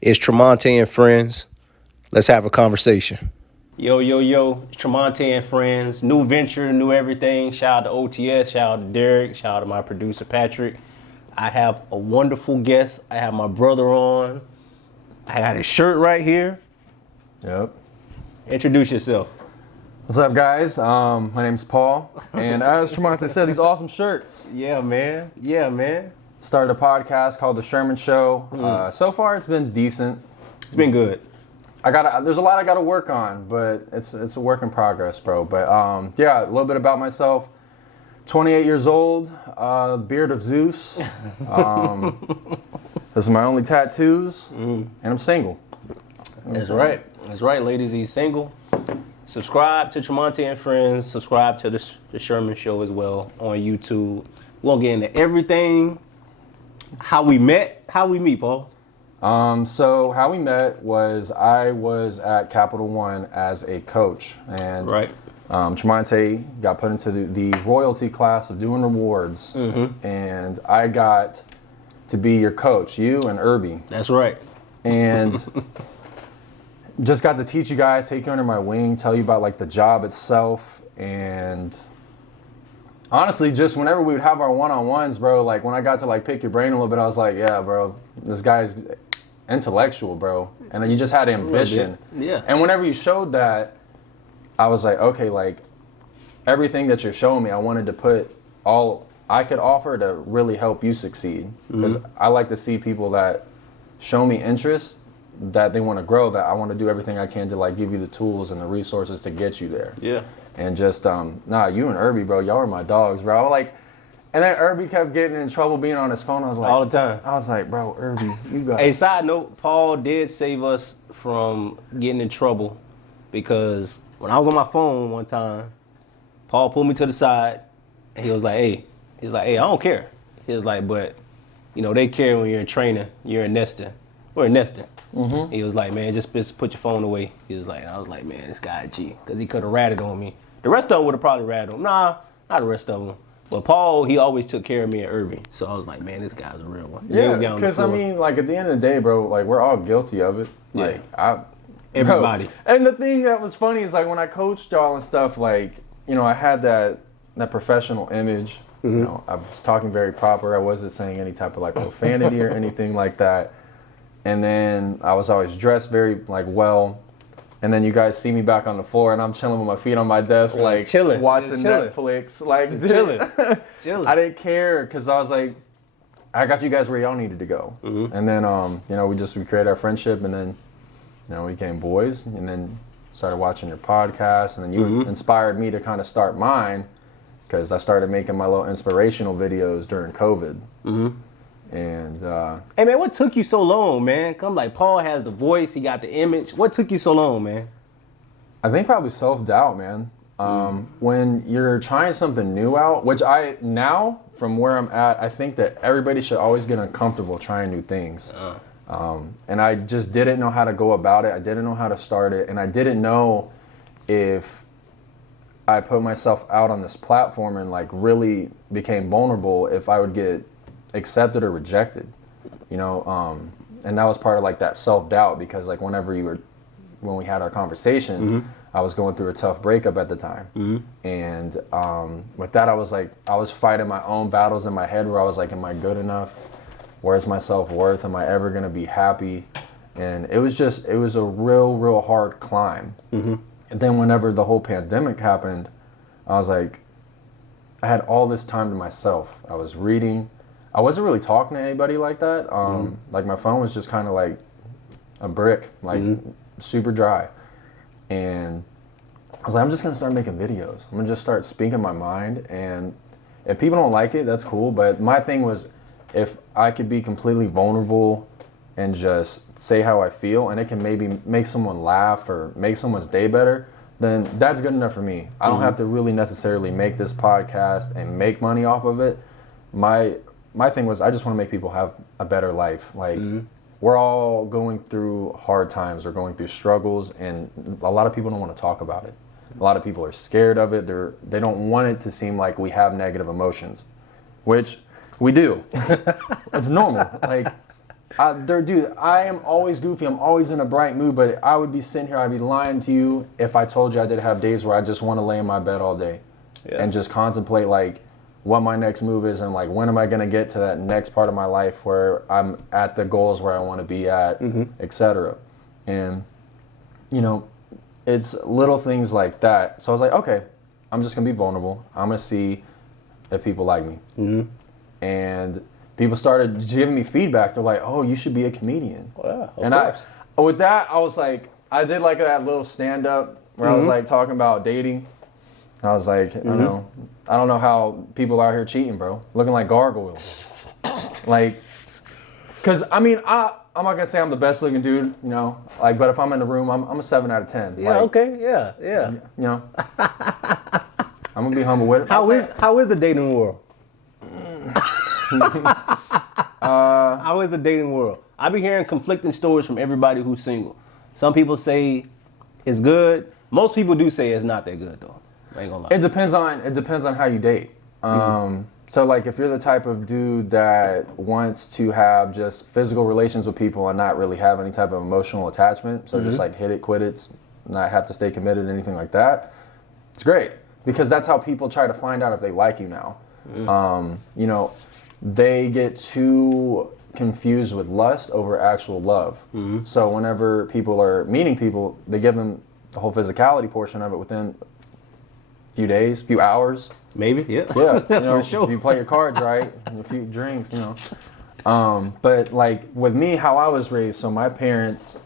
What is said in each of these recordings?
It's Tromonte and friends. Let's have a conversation. Yo, yo, yo, it's Tromonte and friends. New venture, new everything. Shout out to OTS, shout out to Derek, shout out to my producer Patrick. I have a wonderful guest. I have my brother on. I got his shirt right here. Yep. Introduce yourself. What's up, guys? My name's Paul, and as Tromonte said, these awesome shirts. Yeah, man. Yeah, man. Started a podcast called The Sherman Show. So far, it's been decent. It's been good. There's a lot I got to work on, but it's a work in progress, bro. But yeah, a little bit about myself. 28 years old, beard of Zeus. This is my only tattoos, and I'm single. That's right. That's right, ladies. He's single. Subscribe to Tromonte and Friends. Subscribe to the Sherman Show as well on YouTube. We'll get into everything. How we met. How we meet, Paul. So how we met was I was at Capital One as a coach, and Right. Tromonte got put into the royalty class of doing rewards, and I got to be your coach, you and Irby. That's right. And just got to teach you guys, take you under my wing, tell you about like the job itself, and honestly, just whenever we would have our one-on-ones, bro, like when I got to like pick your brain a little bit, I was like, yeah, bro, this guy's intellectual, bro, and then you just had ambition. Yeah. And whenever you showed that, I was like, okay, like everything that you're showing me, I wanted to put all I could offer to really help you succeed, because I like to see people that show me interest, that they want to grow, that I want to do everything I can to like give you the tools and the resources to get you there. Yeah. And just you and Irby, bro, y'all are my dogs, bro. I was like, and then Irby kept getting in trouble being on his phone. I was like, All the time. I was like, bro, Irby, you got Hey, side note, Paul did save us from getting in trouble because when I was on my phone one time, Paul pulled me to the side and he was like, hey, I don't care. He was like, but, you know, they care when you're in training, you're in nesting. We're in nesting. He was like, man, just put your phone away. He was like, I was like, man, this guy G, because he could have ratted on me. The rest of them would have probably ratted on him. Nah, not the rest of them. But Paul, he always took care of me and Irby. So I was like, man, this guy's a real one. Yeah, because I mean, like at the end of the day, bro, like we're all guilty of it. Like Everybody. Bro. And the thing that was funny is like when I coached y'all and stuff, like, you know, I had that professional image. You know, I was talking very proper. I wasn't saying any type of like profanity or anything like that. And then I was always dressed very like well. And then you guys see me back on the floor and I'm chilling with my feet on my desk, like chilling, watching chilling. Netflix, like Chilling. I didn't care because I was like, I got you guys where y'all needed to go. And then, you know, we created our friendship, and then, you know, we became boys, and then started watching your podcast, and then you inspired me to kind of start mine because I started making my little inspirational videos during COVID. And hey, man, what took you so long, man? Come like Paul has the voice, he got the image. What took you so long, man? I think probably self-doubt, man. When you're trying something new out, which now, from where I'm at, I think that everybody should always get uncomfortable trying new things. And I just didn't know how to go about it. I didn't know how to start it. And I didn't know if I put myself out on this platform and like really became vulnerable, if I would get accepted or rejected, you know? And that was part of like that self-doubt, because like when we had our conversation, I was going through a tough breakup at the time. And with that, I was fighting my own battles in my head where I was like, am I good enough? Where's my self-worth? Am I ever going to be happy? And it was a real hard climb. And then whenever the whole pandemic happened, I was like, I had all this time to myself. I was reading. I wasn't really talking to anybody like that. Like my phone was just kind of like a brick, like super dry. And I was like, I'm just gonna start making videos. I'm gonna just start speaking my mind, and if people don't like it, that's cool. But my thing was, if I could be completely vulnerable and just say how I feel, and it can maybe make someone laugh or make someone's day better, then that's good enough for me. I don't have to really necessarily make this podcast and make money off of it. My thing was, I just want to make people have a better life. Like, we're all going through hard times. We're going through struggles, and a lot of people don't want to talk about it. A lot of people are scared of it. They don't want it to seem like we have negative emotions, which we do. It's normal. Like, Dude, I am always goofy. I'm always in a bright mood, but I would be sitting here, I'd be lying to you if I told you I did have days where I just want to lay in my bed all day and just contemplate like what my next move is and like when am I going to get to that next part of my life where I'm at the goals where I want to be at, etc. And, you know, it's little things like that. So I was like, okay, I'm just going to be vulnerable. I'm going to see if people like me. And people started giving me feedback. They're like, "Oh, you should be a comedian." Well, yeah, and with that, I was like, I did like that little stand up where I was like talking about dating. And I was like, I don't know how people out here cheating, bro, looking like gargoyles. Like, cause I mean, I'm not gonna say I'm the best looking dude, you know, like, but if I'm in the room, I'm a 7 out of 10. Yeah, like, okay, yeah. You know, I'm gonna be humble with it. How is the dating world? How is the dating world? I be hearing conflicting stories from everybody who's single. Some people say it's good. Most people do say it's not that good though. I ain't gonna lie. It depends on how you date. So like if you're the type of dude that wants to have just physical relations with people and not really have any type of emotional attachment, so just like hit it, quit it, not have to stay committed, anything like that, it's great because that's how people try to find out if they like you now. You know, they get too confused with lust over actual love. So whenever people are meeting people, they give them the whole physicality portion of it within a few days, few hours. Maybe, yeah. Yeah, you know, For sure. if you play your cards right, and a few drinks, you know. But like with me, how I was raised, so my parents,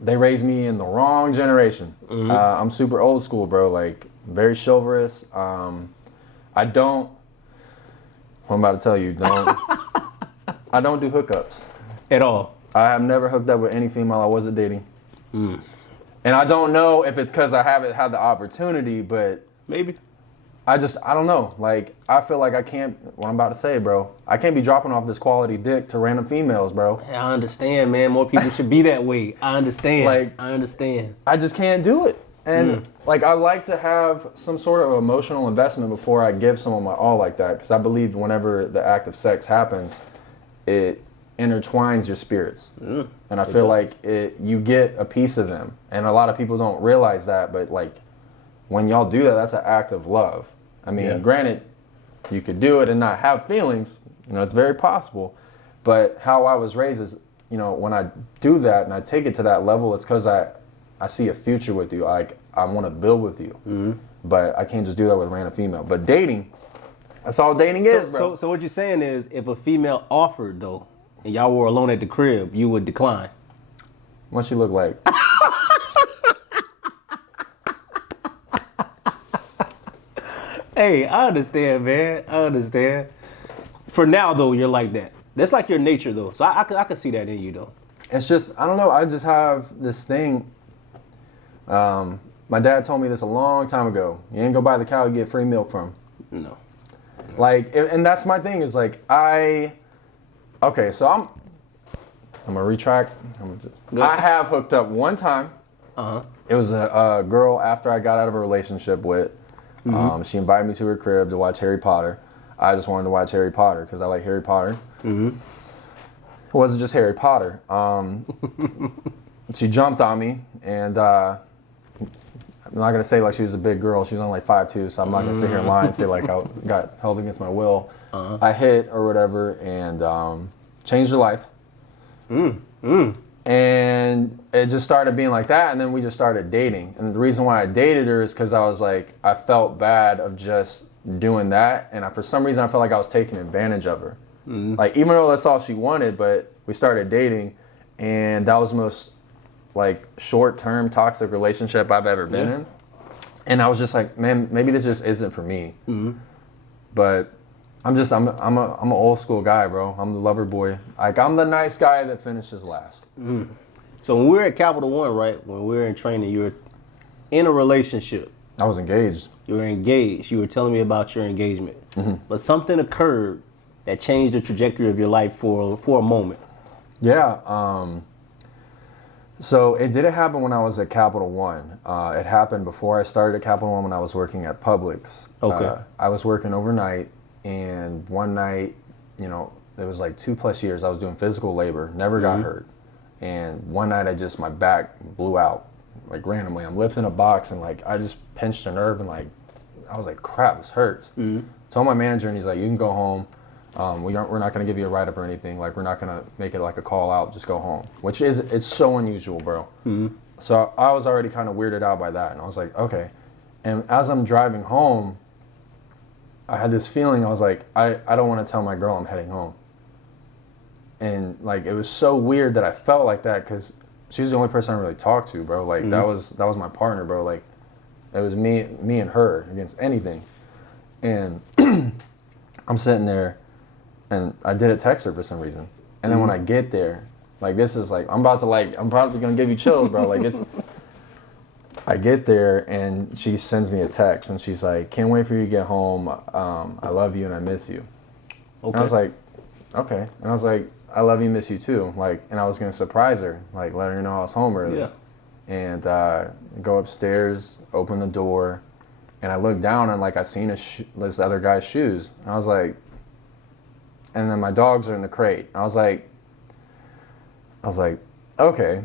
they raised me in the wrong generation. I'm super old school, bro, like very chivalrous. I'm about to tell you, I don't do hookups. At all. I have never hooked up with any female I wasn't dating. And I don't know if it's because I haven't had the opportunity, but Maybe. I don't know. Like, I feel like I can't, what I'm about to say, bro, I can't be dropping off this quality dick to random females, bro. I understand, man. More people should be that way. I understand. I understand. I just can't do it. And like, I like to have some sort of emotional investment before I give someone my all like that. Because I believe whenever the act of sex happens, it intertwines your spirits. And I feel like you get a piece of them. And a lot of people don't realize that. But like, when y'all do that, that's an act of love. I mean, granted, you could do it and not have feelings. You know, it's very possible. But how I was raised is, you know, when I do that and I take it to that level, it's because I see a future with you. Like, I want to build with you. But I can't just do that with a random female. But dating, that's all dating is, bro. So what you're saying is, if a female offered, though, and y'all were alone at the crib, you would decline? What she look like? Hey, I understand, man. I understand. For now, though, you're like that. That's like your nature, though. So I could see that in you, though. It's just, I don't know. I just have this thing. My dad told me this a long time ago. You ain't go buy the cow you get free milk from. No. Like, and that's my thing is like, okay, so I'm gonna retract. I have hooked up one time. It was a girl after I got out of a relationship with. She invited me to her crib to watch Harry Potter. I just wanted to watch Harry Potter because I like Harry Potter. It wasn't just Harry Potter. She jumped on me, and I'm not gonna say like she was a big girl. She was only like 5'2", so I'm not gonna sit here and lie and say like I got held against my will. I hit or whatever, and changed her life. And it just started being like that, and then we just started dating. And the reason why I dated her is because I was like, I felt bad of just doing that, and for some reason I felt like I was taking advantage of her. Like, even though that's all she wanted, but we started dating, and that was the most like short-term toxic relationship I've ever been in. And I was just like, man, maybe this just isn't for me. But I'm an old school guy, bro. I'm the lover boy. Like, I'm the nice guy that finishes last. So when we were at Capital One, right? When we were in training, you were in a relationship. I was engaged. You were engaged. You were telling me about your engagement. But something occurred that changed the trajectory of your life for a moment. Yeah. So it didn't happen when I was at Capital One. It happened before I started at Capital One when I was working at Publix. Okay. I was working overnight, and one night, you know, it was like 2+ years. I was doing physical labor, never got hurt. And one night my back blew out, like randomly. I'm lifting a box and like I just pinched a nerve and like I was like, crap, this hurts. Told my manager and he's like, you can go home. We're not going to give you a write-up or anything. Like, we're not going to make it like a call out. Just go home. It's so unusual, bro. So I was already kind of weirded out by that. And I was like, okay. And as I'm driving home, I had this feeling. I was like, I don't want to tell my girl I'm heading home. And like, it was so weird that I felt like that because she was the only person I really talked to, bro. Like, that was my partner, bro. Like, it was me and her against anything. And I'm sitting there. And I didn't text her for some reason. And then when I get there, like this is like, I'm probably gonna give you chills, bro. Like I get there and she sends me a text and she's like, can't wait for you to get home. I love you and I miss you. Okay. And I was like, okay. And I was like, I love you, miss you too. Like, and I was gonna surprise her, like let her know I was home early. Yeah. And go upstairs, open the door, and I looked down and like I seen this other guy's shoes. And I was like, and then my dogs are in the crate. I was like, okay.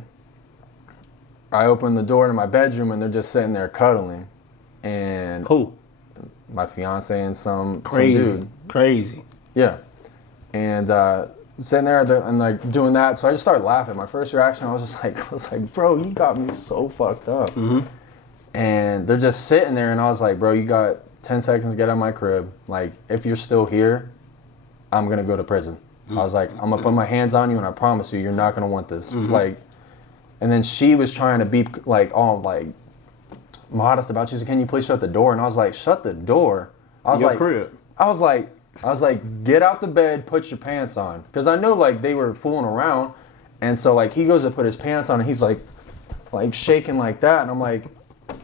I opened the door to my bedroom and they're just sitting there cuddling. And who? My fiance and some dude. Crazy. Yeah. And sitting there and like doing that. So I just started laughing. My first reaction, I was like, bro, you got me so fucked up. And they're just sitting there and I was like, bro, you got 10 seconds to get out of my crib. Like, if you're still here, I'm going to go to prison. I was like, I'm going to put my hands on you and I promise you, you're not going to want this. Like, and then she was trying to be like, all like modest about it. She said, can you please shut the door? And I was like, shut the door? I was crib. I was like, get out the bed, put your pants on. Cause I know like they were fooling around. And so like he goes to put his pants on and he's like shaking like that. And I'm like,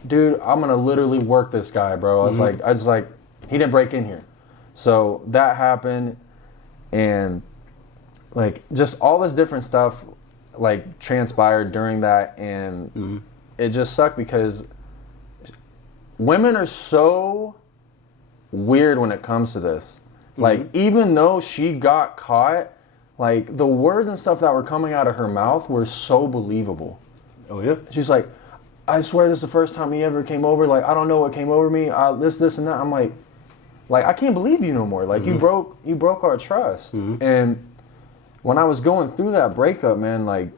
dude, I'm going to literally work this guy, bro. I was like, he didn't break in here. So that happened. And like just all this different stuff like transpired during that, and it just sucked because women are so weird when it comes to this. Like even though she got caught, like the words and stuff that were coming out of her mouth were so believable. Oh yeah. She's like, I swear this is the first time he ever came over. Like I don't know what came over me. This and that. I'm like I can't believe you no more. Like you broke our trust. And when I was going through that breakup, man, like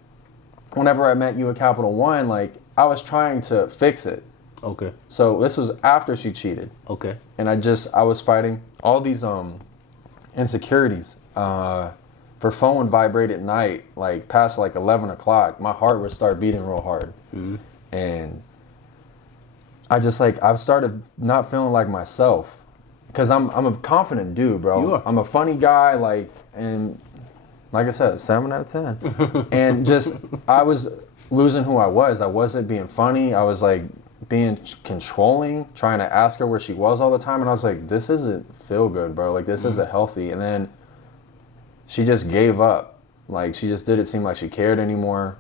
whenever I met you at Capital One, like I was trying to fix it. Okay. So this was after she cheated. Okay. And I was fighting all these insecurities. Her phone would vibrate at night, like past like 11 o'clock. My heart would start beating real hard. And I've started not feeling like myself. Because I'm a confident dude, bro. You are. I'm a funny guy, and like I said, 7 out of 10. And just, I was losing who I was. I wasn't being funny. I was like being controlling, trying to ask her where she was all the time. And I was like, this isn't feel good, bro. Like this isn't healthy. And then she just gave up. Like she just didn't seem like she cared anymore.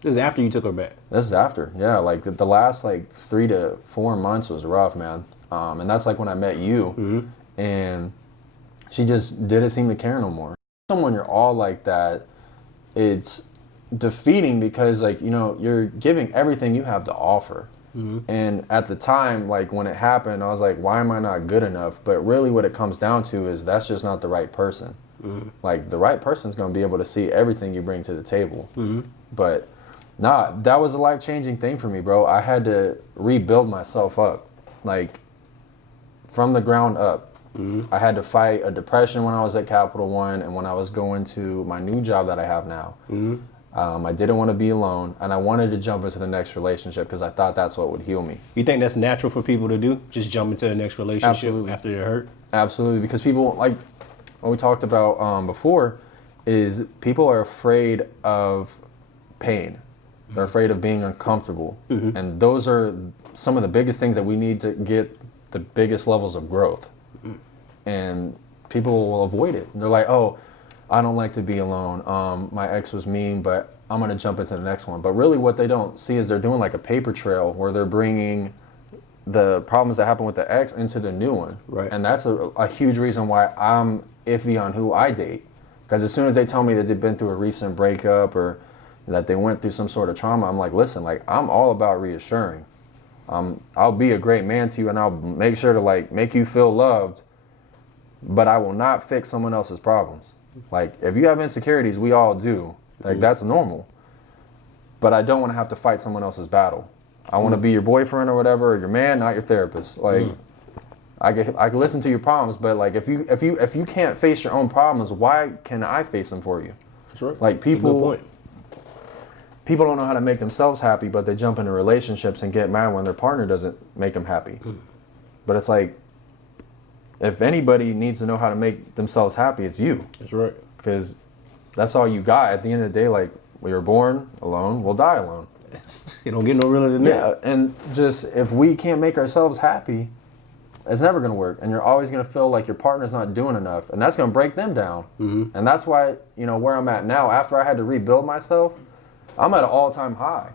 This is after you took her back. This is after, yeah. Like the last like 3 to 4 months was rough, man. And that's like when I met you, and she just didn't seem to care no more. Someone you're all like that, it's defeating because like, you know, you're giving everything you have to offer. And at the time, like when it happened, I was like, why am I not good enough? But really what it comes down to is that's just not the right person. Like the right person's going to be able to see everything you bring to the table. But nah, that was a life-changing thing for me, bro. I had to rebuild myself up. Like, from the ground up. I had to fight a depression when I was at Capital One and when I was going to my new job that I have now. I didn't want to be alone, and I wanted to jump into the next relationship because I thought that's what would heal me. You think that's natural for people to do? Just jump into the next relationship Absolutely. After they're hurt? Absolutely, because people, like what we talked about before, is people are afraid of pain. They're afraid of being uncomfortable. And those are some of the biggest things that we need to get the biggest levels of growth. And people will avoid it. They're like, oh, I don't like to be alone. My ex was mean, but I'm going to jump into the next one. But really what they don't see is they're doing like a paper trail where they're bringing the problems that happened with the ex into the new one. Right. And that's a huge reason why I'm iffy on who I date. Because as soon as they tell me that they've been through a recent breakup or that they went through some sort of trauma, I'm like, listen, like, I'm all about reassuring. I'll be a great man to you, and I'll make sure to, like, make you feel loved, but I will not fix someone else's problems. Like, if you have insecurities, we all do. Like, that's normal. But I don't want to have to fight someone else's battle. I want to be your boyfriend or whatever, or your man, not your therapist. Like, I can listen to your problems, but like if you can't face your own problems, why can I face them for you? That's right. Like people don't know how to make themselves happy, but they jump into relationships and get mad when their partner doesn't make them happy. But it's like, if anybody needs to know how to make themselves happy, it's you. That's right. Because that's all you got. At the end of the day, like, we were born alone, we'll die alone. You don't get no realer than that. Yeah, and just if we can't make ourselves happy, it's never going to work. And you're always going to feel like your partner's not doing enough. And that's going to break them down. And that's why, you know, where I'm at now, after I had to rebuild myself, I'm at an all-time high.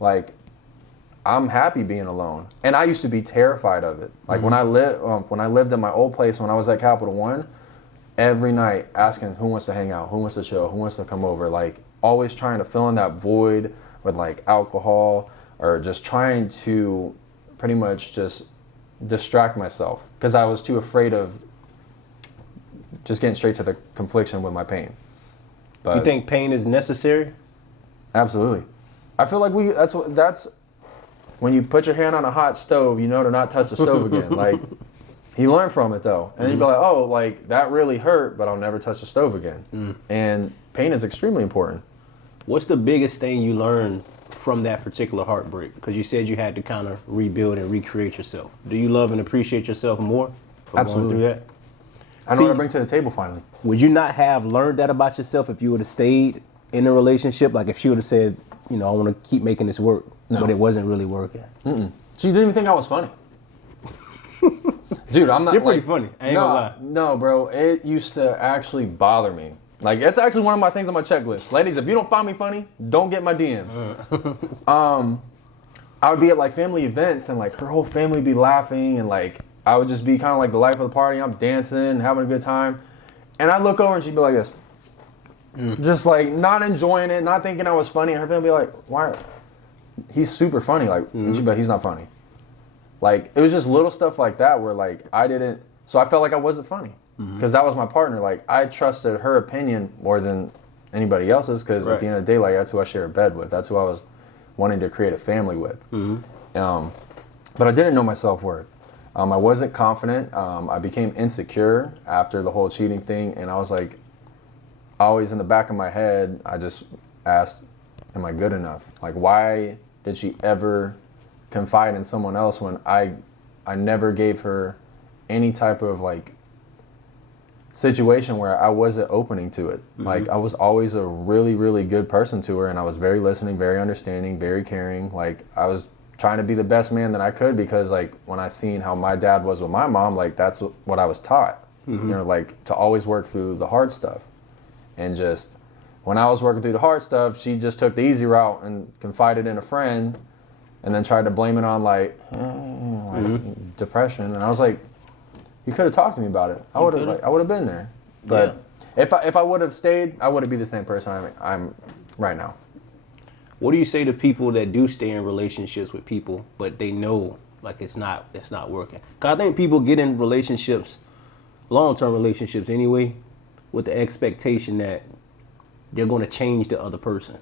Like, I'm happy being alone. And I used to be terrified of it. Like, when I lived in my old place, when I was at Capital One, every night asking who wants to hang out, who wants to chill, who wants to come over. Like, always trying to fill in that void with, like, alcohol or just trying to pretty much just distract myself because I was too afraid of just getting straight to the confliction with my pain. But you think pain is necessary? Absolutely. I feel like that's when you put your hand on a hot stove, you know to not touch the stove again. Like, you learn from it though, and you'd be like, oh, like that really hurt, but I'll never touch the stove again. And pain is extremely important. What's the biggest thing you learned from that particular heartbreak? Because you said you had to kind of rebuild and recreate yourself. Do you love and appreciate yourself more for Absolutely. going through that? I know what I bring to the table finally. Would you not have learned that about yourself if you would have stayed in a relationship? Like if she would have said, you know, I want to keep making this work, but it wasn't really working. So you didn't even think I was funny? Dude, I'm not. You're pretty funny. I ain't gonna lie. No, bro. It used to actually bother me. Like, it's actually one of my things on my checklist. Ladies, if you don't find me funny, don't get my DMs. I would be at like family events and like her whole family would be laughing and like I would just be kind of like the life of the party. I'm dancing, having a good time. And I'd look over and she'd be like this. Just like not enjoying it, not thinking I was funny. And her family would be like, why? He's super funny. Like, and she'd be like, he's not funny. Like, it was just little stuff like that where like so I felt like I wasn't funny. Because that was my partner. Like, I trusted her opinion more than anybody else's because at the end of the day, like, that's who I shared a bed with. That's who I was wanting to create a family with. But I didn't know my self-worth. I wasn't confident. I became insecure after the whole cheating thing. And I was like, always in the back of my head, I just asked, am I good enough? Like, why did she ever confide in someone else when I never gave her any type of, like, situation where I wasn't opening to it. Like, I was always a really, really good person to her, and I was very listening, very understanding, very caring. Like, I was trying to be the best man that I could because, like, when I seen how my dad was with my mom, like, that's what I was taught. You know, like, to always work through the hard stuff. And just, when I was working through the hard stuff, she just took the easy route and confided in a friend and then tried to blame it on, like depression. And I was like, you could have talked to me about it. I would have been there. But if I would have stayed, I wouldn't be the same person I'm right now. What do you say to people that do stay in relationships with people, but they know like it's not working? Because I think people get in relationships, long-term relationships anyway, with the expectation that they're going to change the other person.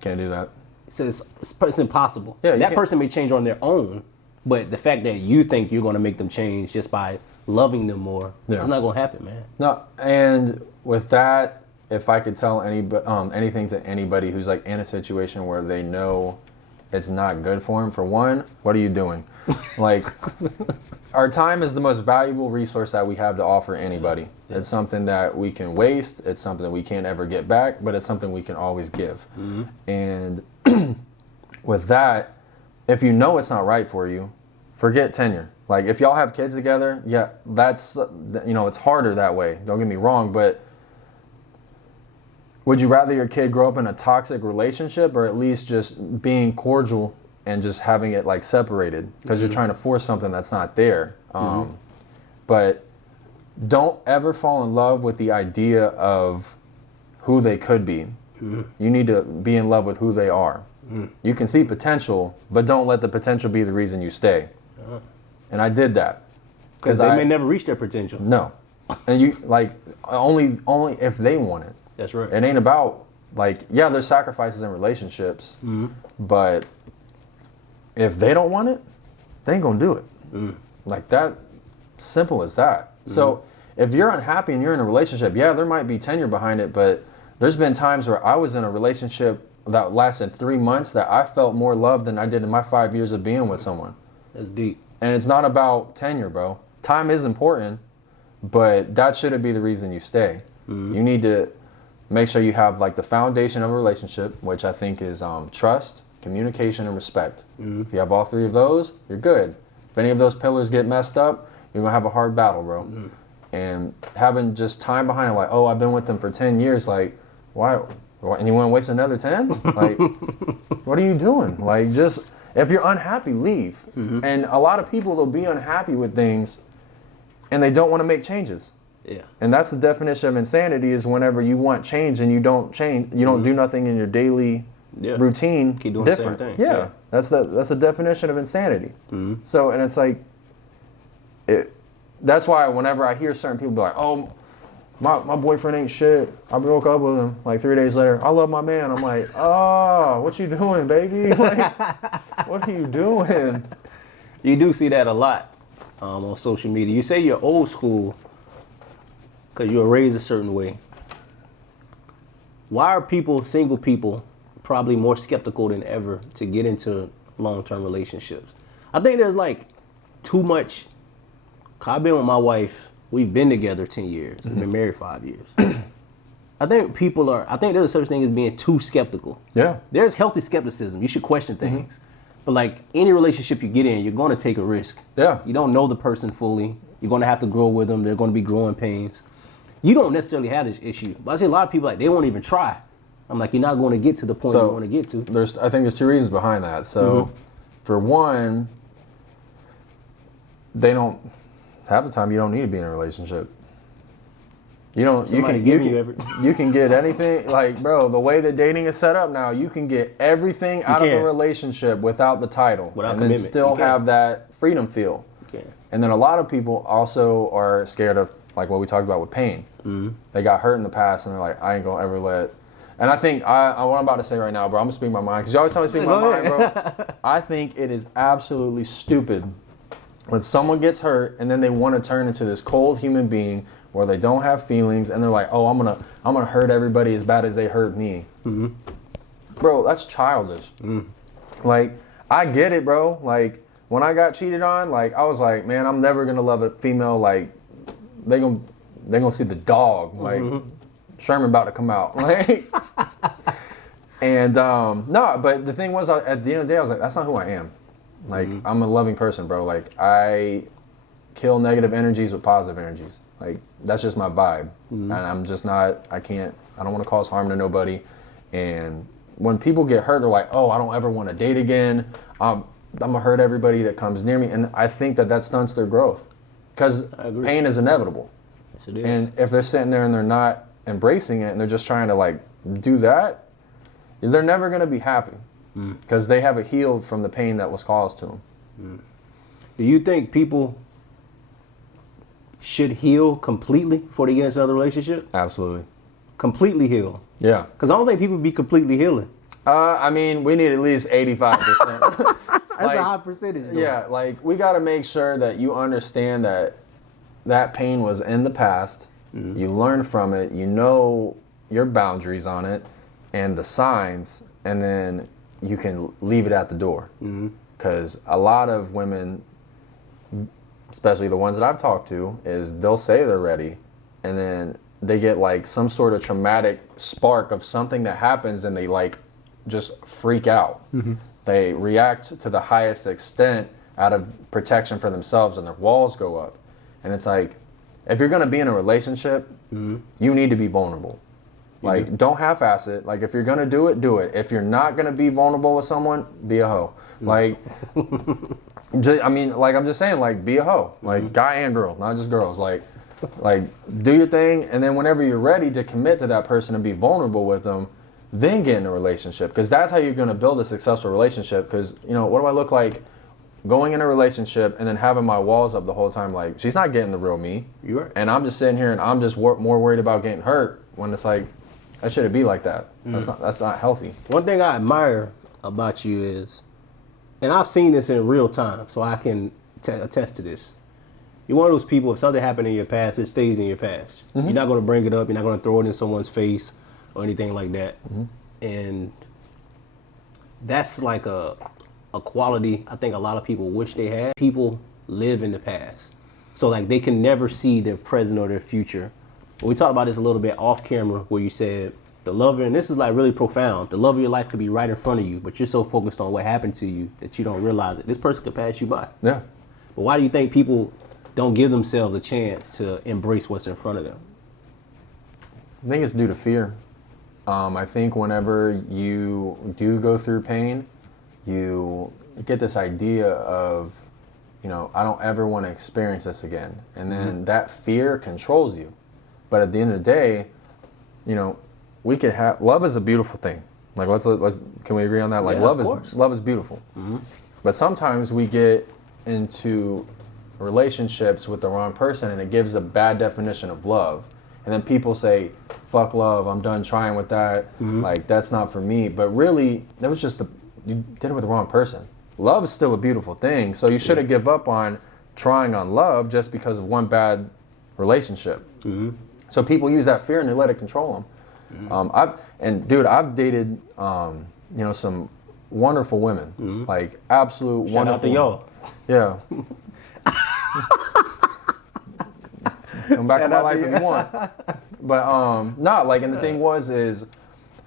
Can't do that. So it's impossible. Yeah, that person may change on their own, but the fact that you think you're going to make them change just by loving them more, it's not going to happen, man. No, and with that, if I could tell anything to anybody who's like in a situation where they know it's not good for them, for one, what are you doing? Like, our time is the most valuable resource that we have to offer anybody. It's something that we can waste. It's something that we can't ever get back, but it's something we can always give. And with that, if you know it's not right for you, forget tenure. Like, if y'all have kids together, yeah, that's, you know, it's harder that way. Don't get me wrong, but would you rather your kid grow up in a toxic relationship or at least just being cordial and just having it, like, separated? Because you're trying to force something that's not there. But don't ever fall in love with the idea of who they could be. You need to be in love with who they are. You can see potential, but don't let the potential be the reason you stay. And I did that. Because they may never reach their potential. No. And you, like, only if they want it. That's right. It ain't about, like, yeah, there's sacrifices in relationships, but if they don't want it, they ain't gonna do it. Like, that, simple as that. So if you're unhappy and you're in a relationship, yeah, there might be tenure behind it, but there's been times where I was in a relationship that lasted 3 months that I felt more love than I did in my 5 years of being with someone. That's deep. And it's not about tenure, bro. Time is important, but that shouldn't be the reason you stay. You need to make sure you have, like, the foundation of a relationship, which I think is trust, communication, and respect. If you have all three of those, you're good. If any of those pillars get messed up, you're going to have a hard battle, bro. And having just time behind it, like, oh, I've been with them for 10 years, like, why? And you want to waste another 10? Like, what are you doing? Like, just, if you're unhappy, leave. And a lot of people, they'll be unhappy with things, and they don't want to make changes. Yeah. And that's the definition of insanity, is whenever you want change and you don't change, you don't do nothing in your daily routine. Keep doing different. the same thing. Yeah. That's the definition of insanity. So, and it's like, that's why whenever I hear certain people be like, oh, my boyfriend ain't shit, I broke up with him, like 3 days later, I love my man. I'm like, oh, what you doing, baby? Like, what are you doing? You do see that a lot on social media. You say you're old school because you were raised a certain way. Why are people, single people, probably more skeptical than ever to get into long-term relationships? I think there's like too much. I've been with my wife, we've been together 10 years, we've been married 5 years. I think there's a such thing as being too skeptical. Yeah. There's healthy skepticism. You should question things. But like any relationship you get in, you're going to take a risk. Yeah. You don't know the person fully. You're going to have to grow with them. They're going to be growing pains. You don't necessarily have this issue. But I see a lot of people, like, they won't even try. I'm like, you're not going to get to the point you want to get to. I think there's two reasons behind that. So, for one, they don't, half the time you don't need to be in a relationship. You don't. You can get anything. Like, bro, the way that dating is set up now, you can get everything out of a relationship without the title, without and commitment. then still have that freedom feel. And then a lot of people also are scared of, like what we talked about with pain. They got hurt in the past, and they're like, I ain't gonna ever let. And I think what I'm about to say right now, bro, I'm gonna speak my mind, because you always tell me to speak my mind, bro. I think it is absolutely stupid when someone gets hurt and then they want to turn into this cold human being where they don't have feelings, and they're like, oh, I'm gonna hurt everybody as bad as they hurt me. Bro, that's childish. Like, I get it, bro. Like, when I got cheated on, like, I was like, man, I'm never gonna love a female. Like, they gonna see the dog. Like, Sherman about to come out. Like, and no, but the thing was, at the end of the day, I was like, that's not who I am. Like, I'm a loving person, bro. Like, I kill negative energies with positive energies. Like, that's just my vibe. And I'm just not, I don't want to cause harm to nobody. And when people get hurt, they're like, oh, I don't ever want to date again. I'm going to hurt everybody that comes near me. And I think that stunts their growth, because pain is inevitable. Yes, it is. And if they're sitting there and they're not embracing it and they're just trying to, like, do that, they're never going to be happy, because they haven't healed from the pain that was caused to them. Do you think people should heal completely before they get into another relationship? Absolutely. Completely heal? Yeah. Because I don't think people be completely healing. I mean, we need at least 85%. That's a high percentage, though. Yeah, like, we got to make sure that you understand that pain was in the past. You learn from it. You know your boundaries on it and the signs, and then you can leave it at the door. Because a lot of women, especially the ones that I've talked to, is they'll say they're ready, and then they get, like, some sort of traumatic spark of something that happens, and they, like, just freak out. They react to the highest extent out of protection for themselves, and their walls go up. And it's like, if you're going to be in a relationship, you need to be vulnerable. Like, don't half-ass it. Like, if you're going to do it, do it. If you're not going to be vulnerable with someone, be a hoe. Like, I'm just saying, like, be a hoe. Like, guy and girl, not just girls. Like, Like, do your thing, and then whenever you're ready to commit to that person and be vulnerable with them, then get in a relationship. Because that's how you're going to build a successful relationship. Because, you know, what do I look like going in a relationship and then having my walls up the whole time? Like, she's not getting the real me. You're right. And I'm just sitting here and I'm just more worried about getting hurt when it's like, that shouldn't be like that. That's not healthy. One thing I admire about you is, and I've seen this in real time, so I can attest to this. You're one of those people, if something happened in your past, it stays in your past. Mm-hmm. You're not going to bring it up. You're not going to throw it in someone's face or anything like that. Mm-hmm. And that's like a quality I think a lot of people wish they had. People live in the past. So like they can never see their present or their future. We talked about this a little bit off camera where you said the love, and this is like really profound, the love of your life could be right in front of you, but you're so focused on what happened to you that you don't realize it. This person could pass you by. Yeah. But why do you think people don't give themselves a chance to embrace what's in front of them? I think it's due to fear. I think whenever you do go through pain, you get this idea of, you know, I don't ever want to experience this again. And then that fear controls you. But at the end of the day, you know, we could have, love is a beautiful thing. Like, let's can we agree on that? Like, yeah, love is beautiful. Mm-hmm. But sometimes we get into relationships with the wrong person and it gives a bad definition of love. And then people say, fuck love, I'm done trying with that. Mm-hmm. Like, that's not for me. But really, that was just you did it with the wrong person. Love is still a beautiful thing. So you shouldn't give up on trying on love just because of one bad relationship. Mm-hmm. So people use that fear and they let it control them. Mm-hmm. I've dated, you know, some wonderful women, mm-hmm. like absolute Shout wonderful. Shout out to y'all. Yeah. Come back in my life if you want. But and the thing is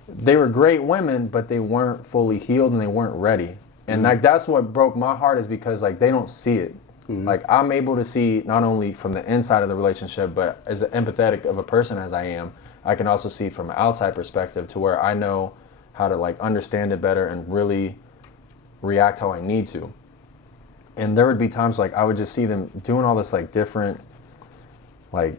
they were great women, but they weren't fully healed and they weren't ready. And mm-hmm. like that's what broke my heart, is because like they don't see it. Mm-hmm. Like I'm able to see not only from the inside of the relationship, but as empathetic of a person as I am, I can also see from an outside perspective to where I know how to like understand it better and really react how I need to. And there would be times like I would just see them doing all this like different, like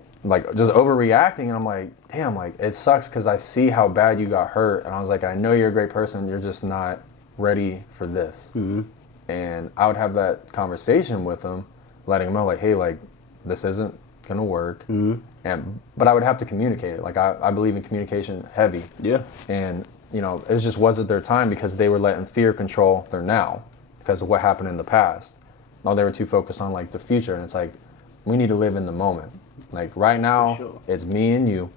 just overreacting, and I'm like, damn, like it sucks because I see how bad you got hurt, and I was like, I know you're a great person, you're just not ready for this. Mm-hmm. And I would have that conversation with them, letting them know like, hey, like this isn't gonna work. Mm-hmm. But I would have to communicate it. Like I believe in communication heavy. Yeah. And you know, it just wasn't their time because they were letting fear control their now because of what happened in the past. No, they were too focused on like the future, and it's like we need to live in the moment. Like right now, sure. It's me and you.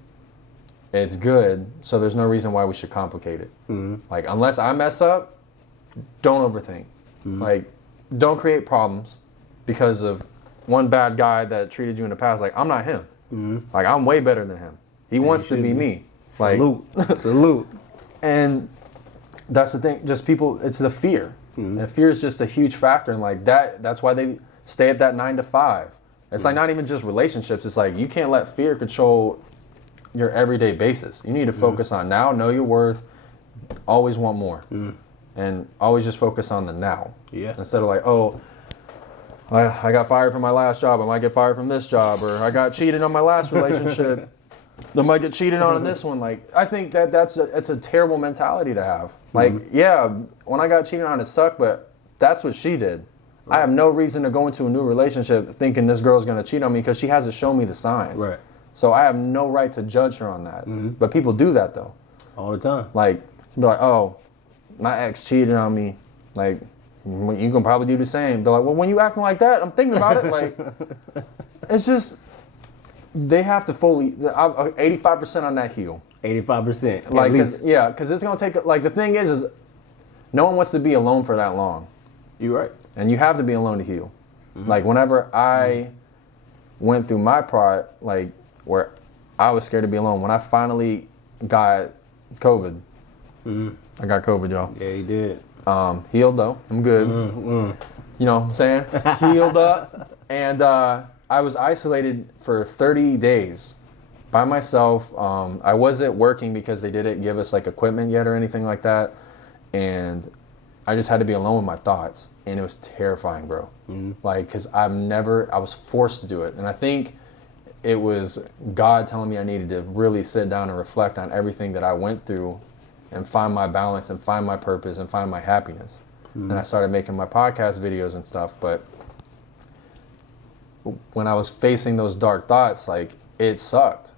It's good, so there's no reason why we should complicate it. Mm-hmm. Like unless I mess up, don't overthink. Mm-hmm. Like don't create problems because of one bad guy that treated you in the past. Like I'm not him. Mm-hmm. Like I'm way better than him. He wants to be me. Salute. Like, salute. And that's the thing. Just people. It's the fear. Mm-hmm. And fear is just a huge factor, and like that's why they stay at that 9 to 5. It's like not even just relationships. It's like you can't let fear control your everyday basis. You need to focus on now, know your worth, always want more, and always just focus on the now. Yeah. Instead of like, oh, I got fired from my last job, I might get fired from this job, or I got cheated on my last relationship, I might get cheated on in this one. Like I think that's a terrible mentality to have. Like yeah, when I got cheated on, it sucked, but that's what she did. Right. I have no reason to go into a new relationship thinking this girl's going to cheat on me because she hasn't shown me the signs. Right. So I have no right to judge her on that. Mm-hmm. But people do that, though. All the time. Like, be like, oh, my ex cheated on me. Like, you can probably do the same. They're like, well, when you acting like that, I'm thinking about it. Like, it's just, they have to fully, 85% on that heel. 85%. Like, because it's going to take, like, the thing is no one wants to be alone for that long. You're right. And you have to be alone to heal. Mm-hmm. Like whenever I went through my part, like where I was scared to be alone, when I finally got COVID, I got COVID, y'all. Yeah, you did. Healed though, I'm good. You know what I'm saying? Healed up. And I was isolated for 30 days by myself. I wasn't working because they didn't give us like equipment yet or anything like that. And I just had to be alone with my thoughts. And it was terrifying, bro. Mm-hmm. Like, because I was forced to do it. And I think it was God telling me I needed to really sit down and reflect on everything that I went through and find my balance and find my purpose and find my happiness. And I started making my podcast videos and stuff. But when I was facing those dark thoughts, like, it sucked.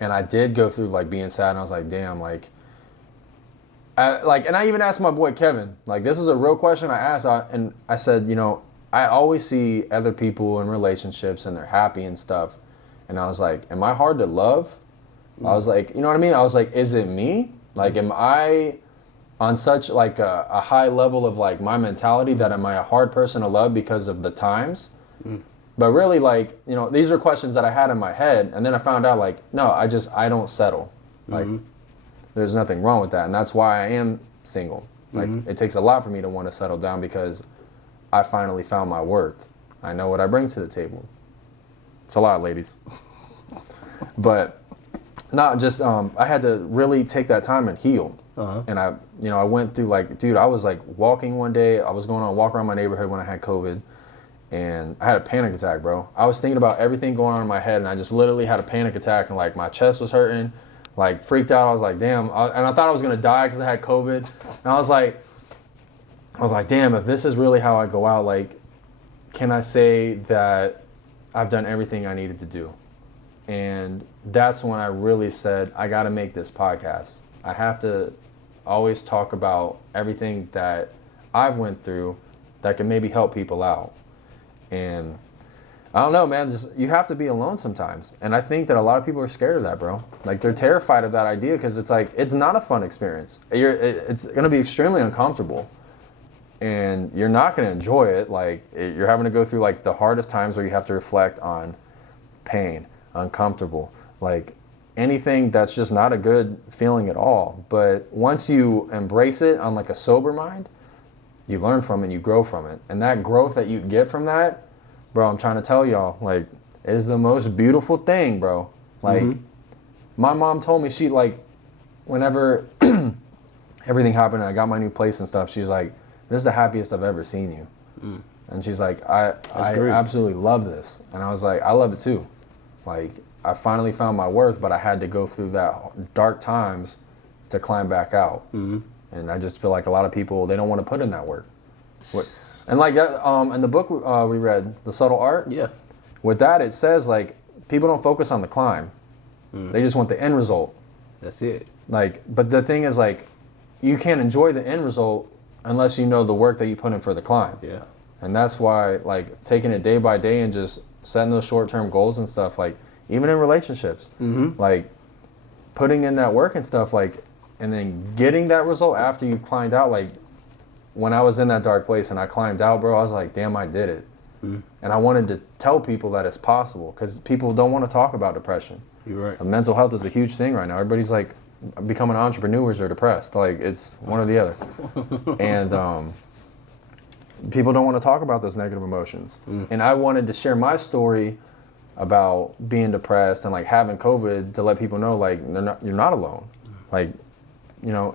And I did go through, like, being sad, and I was like, damn, like, and I even asked my boy Kevin, like, this was a real question I asked, and I said, you know, I always see other people in relationships and they're happy and stuff. And I was like, am I hard to love? I was like, you know what I mean? I was like, is it me? Like, am I on such like a high level of like my mentality that am I a hard person to love because of the times? But really, like, you know, these are questions that I had in my head. And then I found out, like, no, I don't settle. Like, there's nothing wrong with that. And that's why I am single. Like, it takes a lot for me to want to settle down because I finally found my worth. I know what I bring to the table. It's a lot, ladies. But not just, I had to really take that time and heal. And I went through, like, dude, I was like walking one day. I was going on a walk around my neighborhood when I had COVID. And I had a panic attack, bro. I was thinking about everything going on in my head, and I just literally had a panic attack, and like my chest was hurting, like freaked out. I was like, damn. And I thought I was gonna die because I had COVID. And I was like, damn, if this is really how I go out, like, can I say that I've done everything I needed to do? And that's when I really said, I got to make this podcast. I have to always talk about everything that I've went through that can maybe help people out. And I don't know, man, you have to be alone sometimes. And I think that a lot of people are scared of that, bro. Like, they're terrified of that idea because it's like, it's not a fun experience. It's going to be extremely uncomfortable. And you're not going to enjoy it. Like, you're having to go through, like, the hardest times where you have to reflect on pain, uncomfortable, like, anything that's just not a good feeling at all. But once you embrace it on, like, a sober mind, you learn from it and you grow from it. And that growth that you get from that, bro, I'm trying to tell y'all, like, it is the most beautiful thing, bro. Like, my mom told me, she, like, whenever everything happened and I got my new place and stuff, she's like, this is the happiest I've ever seen you. And she's like, I absolutely love this. And I was like, I love it too. Like, I finally found my worth, but I had to go through that dark times to climb back out. And I just feel like a lot of people, they don't want to put in that work. And like that, in the book we read, The Subtle Art, with that it says, like, people don't focus on the climb. They just want the end result. That's it. Like, but the thing is, like, you can't enjoy the end result unless you know the work that you put in for the climb. Yeah. And that's why, like, taking it day by day and just setting those short-term goals and stuff, like, even in relationships, like, putting in that work and stuff, like, and then getting that result after you've climbed out. Like, when I was in that dark place and I climbed out, bro, I was like, damn, I did it. And I wanted to tell people that it's possible because people don't want to talk about depression. You're right. And mental health is a huge thing right now. Everybody's like becoming entrepreneurs or depressed. Like, it's one or the other. And people don't want to talk about those negative emotions. And I wanted to share my story about being depressed and, like, having COVID to let people know, like, you're not alone. Like, you know,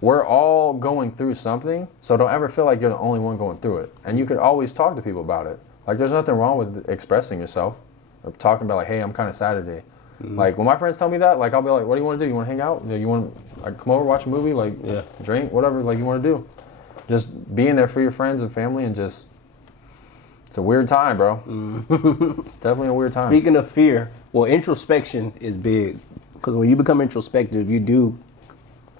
we're all going through something, so don't ever feel like you're the only one going through it. And you could always talk to people about it. Like, there's nothing wrong with expressing yourself or talking about, like, hey, I'm kind of sad today. Like, when my friends tell me that, like, I'll be like, what do you want to do? You want to hang out? You want to, like, come over, watch a movie, like, drink, whatever, like, you want to do. Just being there for your friends and family, and just, it's a weird time, bro. It's definitely a weird time. Speaking of fear, well, introspection is big. Because when you become introspective, you do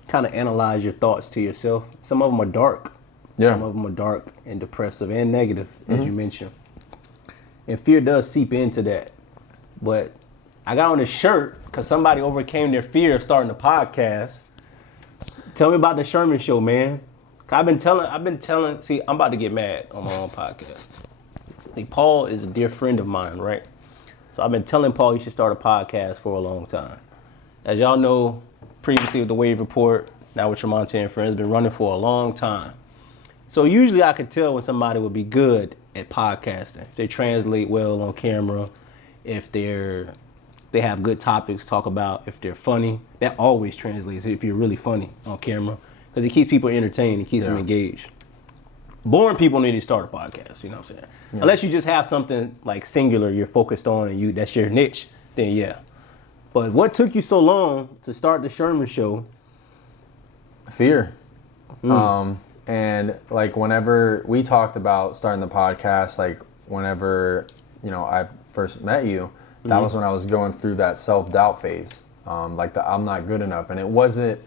kind of analyze your thoughts to yourself. Some of them are dark. Some of them are dark and depressive and negative, as you mentioned. And fear does seep into that. But I got on this shirt because somebody overcame their fear of starting a podcast. Tell me about the Sherman Show, man. I've been telling, see, I'm about to get mad on my own podcast. Like, Paul is a dear friend of mine, right? So I've been telling Paul he should start a podcast for a long time. As y'all know, previously with the Wave Report, now with Tromonte and Friends, been running for a long time. So usually I could tell when somebody would be good at podcasting. If they translate well on camera, if they have good topics to talk about, if they're funny. That always translates if you're really funny on camera. Because it keeps people entertained, it keeps them engaged. boring people need to start a podcast. You know what I'm saying? Yeah. Unless you just have something like singular you're focused on and that's your niche, then yeah. But what took you so long to start the Sherman Show? Fear. And like whenever we talked about starting the podcast, like whenever, I first met you, that was when I was going through that self-doubt phase. Like I'm not good enough. And it wasn't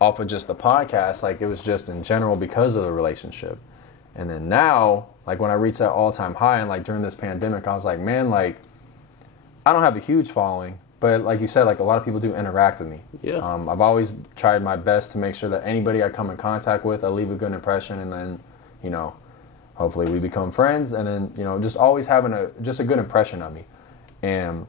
off of just the podcast, like it was just in general because of the relationship. And then now, like when I reached that all-time high and like during this pandemic, I was like, man, like I don't have a huge following, but like you said, like a lot of people do interact with me. Yeah. I've always tried my best to make sure that anybody I come in contact with, I leave a good impression, and then, hopefully we become friends, and then, just always having a good impression of me. And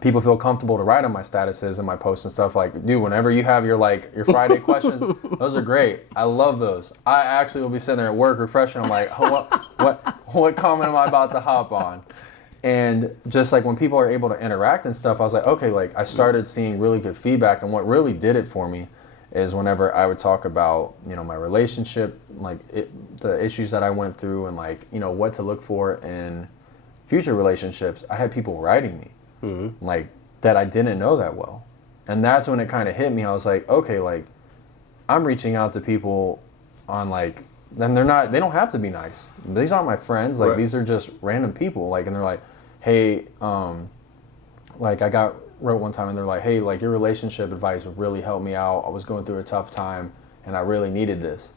people feel comfortable to write on my statuses and my posts and stuff like, dude, whenever you have your Friday questions, those are great. I love those. I actually will be sitting there at work refreshing. I'm like, what comment am I about to hop on? And just like when people are able to interact and stuff, I was like, okay, like I started seeing really good feedback. And what really did it for me is whenever I would talk about, my relationship, like the issues that I went through and like, what to look for in future relationships, I had people writing me like that I didn't know that well. And that's when it kind of hit me. I was like, okay, like I'm reaching out to people on like, then they don't have to be nice. These aren't my friends. Like these are just random people. Like, and they're like, hey, like I wrote one time and they're like, hey, like your relationship advice would really help me out. I was going through a tough time and I really needed this.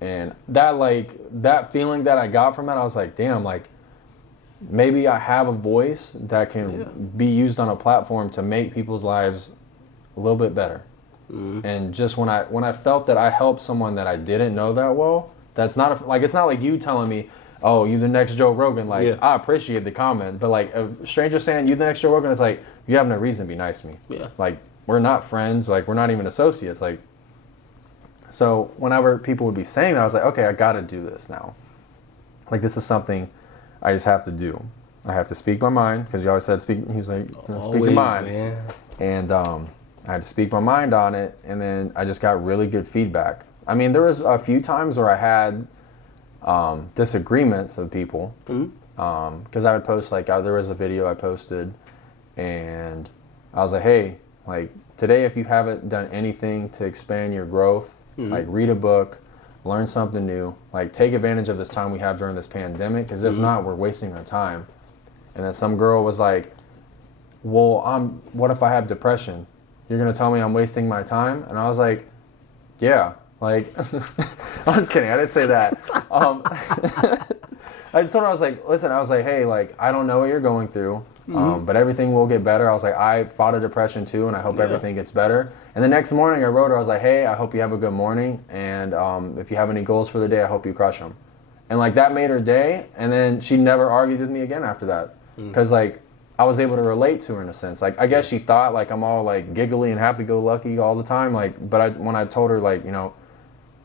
And that feeling that I got from that, I was like, damn, like maybe I have a voice that can be used on a platform to make people's lives a little bit better. And just when I felt that I helped someone that I didn't know that well, that's not it's not like you telling me, oh, you the next Joe Rogan. Like I appreciate the comment, but like a stranger saying you the next Joe Rogan, it's like you have no reason to be nice to me. Yeah. Like we're not friends. Like we're not even associates. Like so whenever people would be saying that, I was like, okay, I got to do this now. Like this is something I just have to do. I have to speak my mind because you always said speak. He's like speak your mind, man. And I had to speak my mind on it, and then I just got really good feedback. I mean, there was a few times where I had disagreements with people, because I would post, like, there was a video I posted, and I was like, hey, like, today if you haven't done anything to expand your growth, like, read a book, learn something new, like, take advantage of this time we have during this pandemic, because if not, we're wasting our time. And then some girl was like, well, what if I have depression? You're going to tell me I'm wasting my time? And I was like, yeah. Like, I was kidding. I didn't say that. I just told her, I was like, listen, I was like, hey, like, I don't know what you're going through, but everything will get better. I was like, I fought a depression too, and I hope everything gets better. And the next morning I wrote her, I was like, hey, I hope you have a good morning. And if you have any goals for the day, I hope you crush them. And like that made her day. And then she never argued with me again after that. Because like, I was able to relate to her in a sense. Like, I guess she thought like I'm all like giggly and happy-go-lucky all the time. Like, but when I told her like,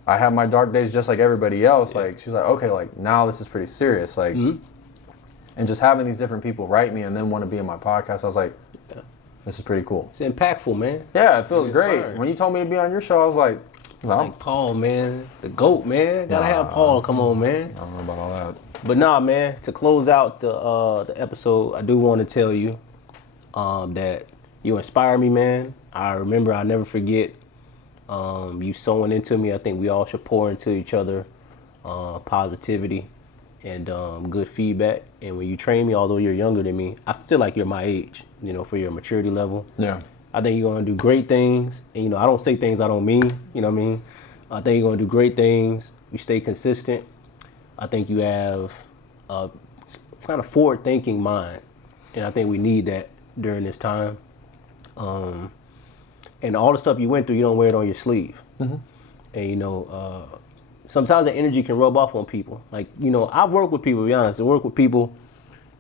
I have my dark days just like everybody else. Like, she's like, okay, like now this is pretty serious. Like, and just having these different people write me and then want to be in my podcast, I was like, this is pretty cool. It's impactful, man. Yeah, it feels great. When you told me to be on your show, I was like, like Paul, man, the GOAT, man. Gotta have Paul come on, man. I don't know about all that. But nah, man, to close out the episode, I do want to tell you that you inspire me, man. I'll never forget you sewing into me. I think we all should pour into each other positivity and good feedback. And when you train me, although you're younger than me, I feel like you're my age, for your maturity level. Yeah. I think you're going to do great things. And, I don't say things I don't mean, you know what I mean? I think you're going to do great things. You stay consistent. I think you have a kind of forward-thinking mind, and I think we need that during this time. And all the stuff you went through, you don't wear it on your sleeve. And, sometimes the energy can rub off on people. Like, I've worked with people, to be honest. I work with people,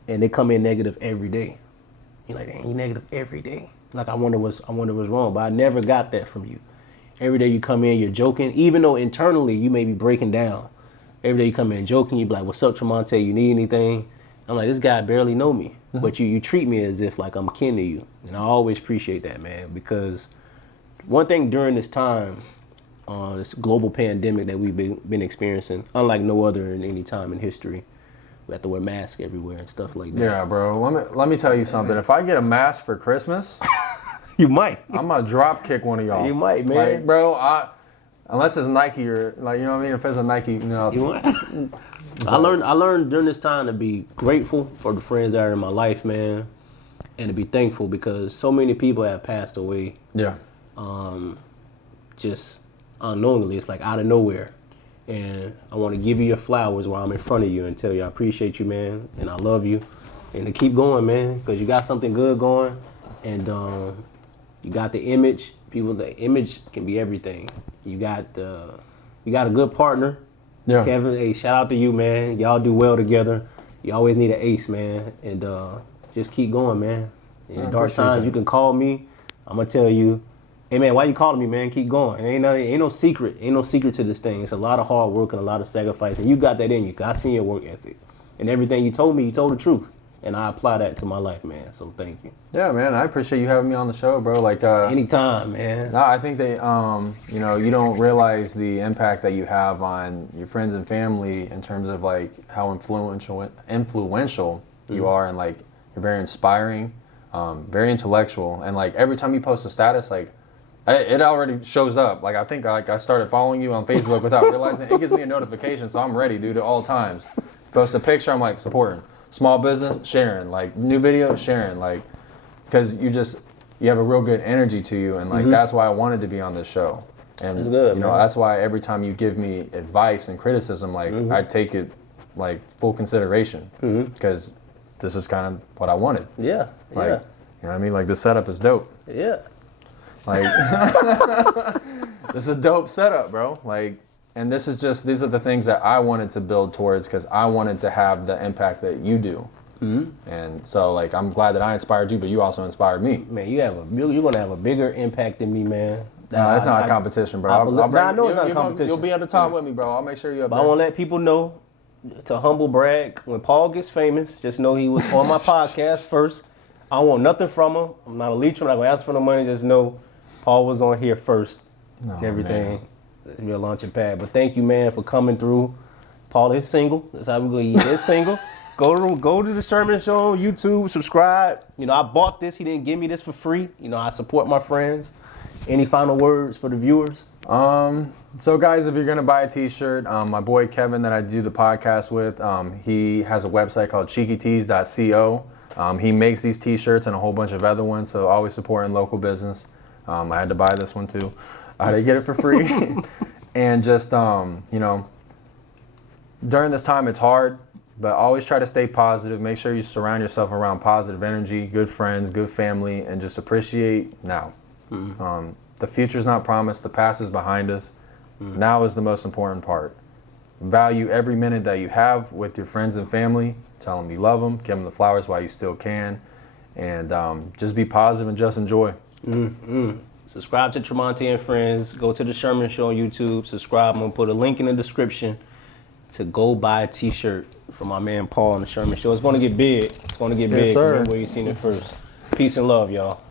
and they come in negative every day. You're like, dang, you negative every day. Like, I wonder what's wrong, but I never got that from you. Every day you come in, you're joking, even though internally you may be breaking down. Every day you come in joking, you be like, what's up, Tromonte? You need anything? I'm like, this guy barely know me. But you treat me as if like I'm kin to you. And I always appreciate that, man, because one thing during this time, this global pandemic that we've been experiencing, unlike no other in any time in history. We have to wear masks everywhere and stuff like that. Yeah, bro. Let me tell you something. If I get a mask for Christmas, You might. I'm gonna drop kick one of y'all. You might, man. Like, bro, unless it's Nike or like, you know what I mean. If it's a Nike, you know. You might. I learned during this time to be grateful for the friends that are in my life, man, and to be thankful because so many people have passed away. Yeah. Just unknowingly, it's like out of nowhere. And I want to give you your flowers while I'm in front of you and tell you I appreciate you, man, and I love you, and to keep going, man, because you got something good going, and you got the image. People, the image can be everything. You got a good partner. Yeah. Kevin, hey, shout out to you, man. Y'all do well together. You always need an ace, man, and just keep going, man. In dark times, you can call me. I'm gonna tell you, hey, man, why you calling me, man? Keep going. Ain't no secret. Ain't no secret to this thing. It's a lot of hard work and a lot of sacrifice, and you got that in you. 'Cause I seen your work ethic, and everything you told me, you told the truth, and I apply that to my life, man. So thank you. Yeah, man. I appreciate you having me on the show, bro. Like, anytime, man. no, I think that you don't realize the impact that you have on your friends and family in terms of like how influential you are, and like you're very inspiring, very intellectual, and like every time you post a status, like it already shows up. Like I think I started following you on Facebook without realizing it gives me a notification, so I'm ready, dude, at all times. Post a picture, I'm like supporting small business, sharing, like new video, sharing, like because you have a real good energy to you, and like that's why I wanted to be on this show. And that's good, you know, man. that's why every time you give me advice and criticism, like I take it like full consideration because this is kind of what I wanted. Yeah, Like, yeah, you know what I mean? Like this setup is dope. yeah. Like this is a dope setup, bro. Like, and these are the things that I wanted to build towards because I wanted to have the impact that you do. And so, like, I'm glad that I inspired you, but you also inspired me. Man, you're gonna have a bigger impact than me, man. No, that's not a competition, bro. I know it's not a competition. You'll be at the top with me, bro. I'll make sure you're up But there. I want to let people know, to humble brag, when Paul gets famous, just know he was on my podcast first. I don't want nothing from him. I'm not a leech. I'm not going to ask for no money. Just know Paul was on here first and everything. It's your launching pad. But thank you, man, for coming through. Paul is single. That's how we go. He is single. Go to the Sherman Show on YouTube. Subscribe. You know, I bought this. He didn't give me this for free. You know, I support my friends. Any final words for the viewers? So guys, if you're gonna buy a t-shirt, my boy Kevin that I do the podcast with, he has a website called cheekytees.co. He makes these t-shirts and a whole bunch of other ones, so always supporting local business. I had to buy this one too. I had to get it for free. And just, during this time it's hard, but always try to stay positive. Make sure you surround yourself around positive energy, good friends, good family, and just appreciate now. The future's not promised. The past is behind us. Now is the most important part. Value every minute that you have with your friends and family. Tell them you love them. Give them the flowers while you still can. And just be positive and just enjoy. Subscribe to Tromonte and Friends. Go to the Sherman Show on YouTube. Subscribe. I'm going to put a link in the description to go buy a t-shirt from my man Paul on the Sherman Show. It's going to get big. It's going to get big. Sir. Remember where you seen it first. Peace and love, y'all.